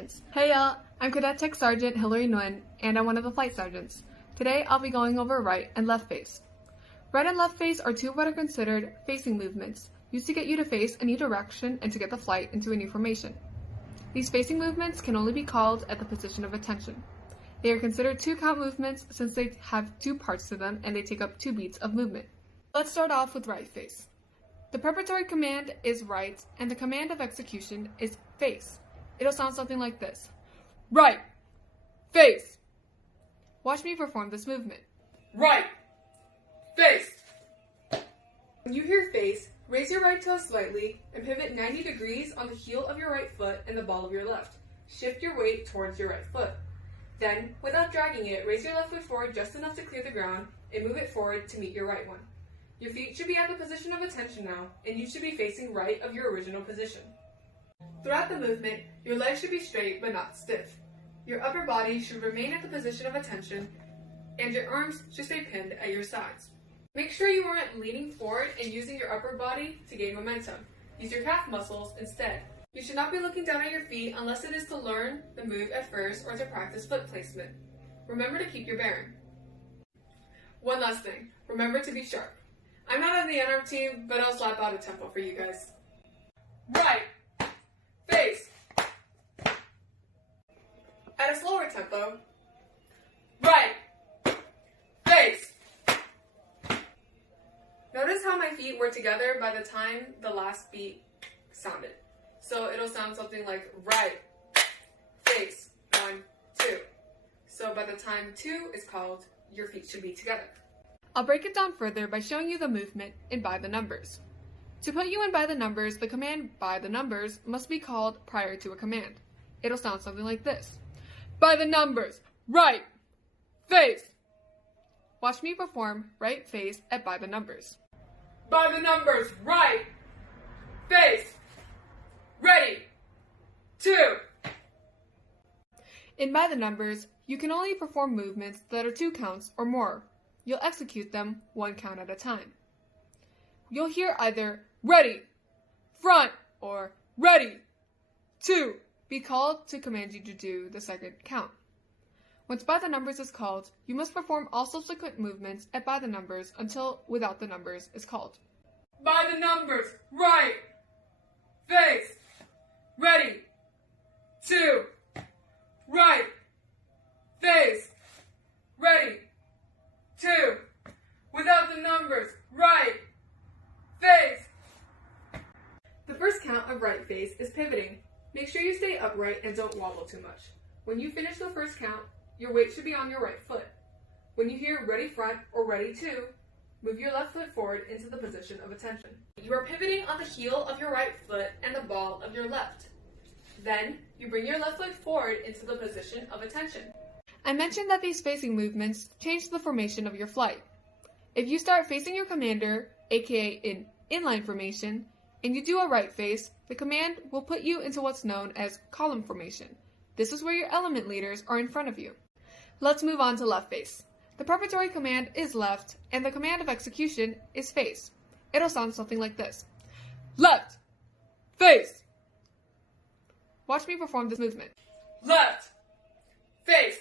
Sergeants. Hey y'all, I'm Cadet Tech Sergeant Hilary Nguyen, and I'm one of the flight sergeants. Today I'll be going over right and left face. Right and left face are two of what are considered facing movements, used to get you to face a new direction and to get the flight into a new formation. These facing movements can only be called at the position of attention. They are considered two-count movements since they have two parts to them and they take up 2 beats of movement. Let's start off with right face. The preparatory command is right, and the command of execution is face. It'll sound something like this. Right, face. Watch me perform this movement. Right, face. When you hear face, raise your right toe slightly and pivot 90 degrees on the heel of your right foot and the ball of your left. Shift your weight towards your right foot. Then, without dragging it, raise your left foot forward just enough to clear the ground and move it forward to meet your right one. Your feet should be at the position of attention now, and you should be facing right of your original position. Throughout the movement, your legs should be straight but not stiff. Your upper body should remain at the position of attention, and your arms should stay pinned at your sides. Make sure you aren't leaning forward and using your upper body to gain momentum. Use your calf muscles instead. You should not be looking down at your feet unless it is to learn the move at first or to practice foot placement. Remember to keep your bearing. One last thing, remember to be sharp. I'm not on the NR team, but I'll slap out a tempo for you guys. Right, face. At a slower tempo. Right, face. Notice how my feet were together by the time the last beat sounded. So it'll sound something like right, face, 1, 2. So by the time 2 is called, your feet should be together. I'll break it down further by showing you the movement in by the numbers. To put you in by the numbers, the command by the numbers must be called prior to a command. It'll sound something like this. By the numbers, right, face. Watch me perform right face at by the numbers. By the numbers, right, face, ready, 2. In by the numbers, you can only perform movements that are 2 counts or more. You'll execute them 1 count at a time. You'll hear either ready, front, or ready, 2 be called to command you to do the second count. Once by the numbers is called, you must perform all subsequent movements at by the numbers until without the numbers is called. By the numbers, right, face, ready, 2, right, face, ready, 2, without the numbers, right, face. The first count of right face is pivoting. Make sure you stay upright and don't wobble too much. When you finish the first count, your weight should be on your right foot. When you hear ready front or ready 2, move your left foot forward into the position of attention. You are pivoting on the heel of your right foot and the ball of your left. Then, you bring your left foot forward into the position of attention. I mentioned that these facing movements change the formation of your flight. If you start facing your commander, aka in inline formation, and you do a right face, the command will put you into what's known as column formation. This is where your element leaders are in front of you. Let's move on to left face. The preparatory command is left, and the command of execution is face. It'll sound something like this. Left, face. Watch me perform this movement. Left, face.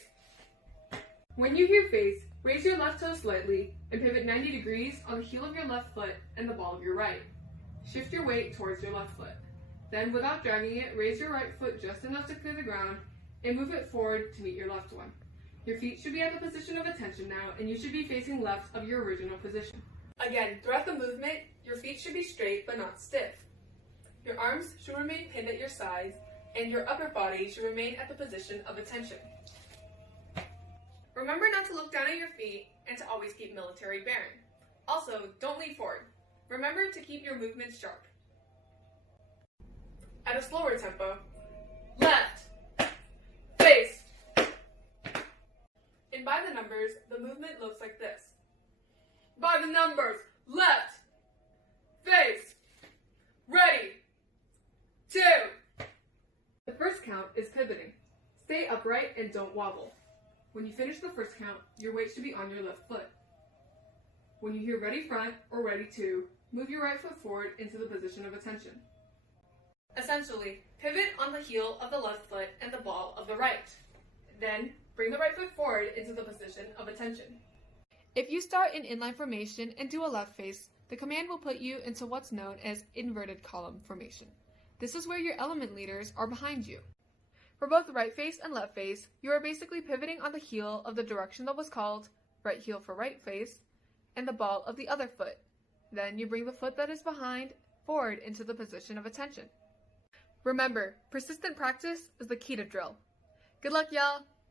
When you hear face, raise your left toe slightly and pivot 90 degrees on the heel of your left foot and the ball of your right. Shift your weight towards your left foot. Then, without dragging it, raise your right foot just enough to clear the ground and move it forward to meet your left one. Your feet should be at the position of attention now, and you should be facing left of your original position. Again, throughout the movement, your feet should be straight but not stiff. Your arms should remain pinned at your sides, and your upper body should remain at the position of attention. Remember not to look down at your feet and to always keep military bearing. Also, don't lean forward. Remember to keep your movements sharp. At a slower tempo, left, face. In by the numbers, the movement looks like this. By the numbers, left, face, ready, 2. The first count is pivoting. Stay upright and don't wobble. When you finish the first count, your weight should be on your left foot. When you hear ready front or ready 2, move your right foot forward into the position of attention. Essentially, pivot on the heel of the left foot and the ball right. Then bring the right foot forward into the position of attention. If you start in inline formation and do a left face, the command will put you into what's known as inverted column formation. This is where your element leaders are behind you. For both right face and left face, you are basically pivoting on the heel of the direction that was called right heel for right face and the ball of the other foot. Then you bring the foot that is behind forward into the position of attention. Remember, persistent practice is the key to drill. Good luck, y'all!